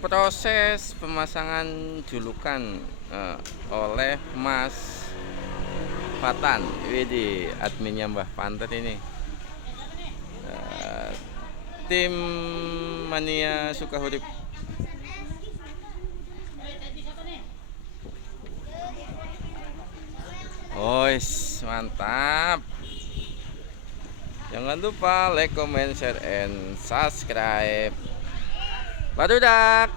proses pemasangan julukan oleh Mas Fatan. Widih, adminnya Mbah Panter ini. Tim Mania Sukahurip. Ois, mantap. Jangan lupa like, comment, share, and subscribe. Barudak.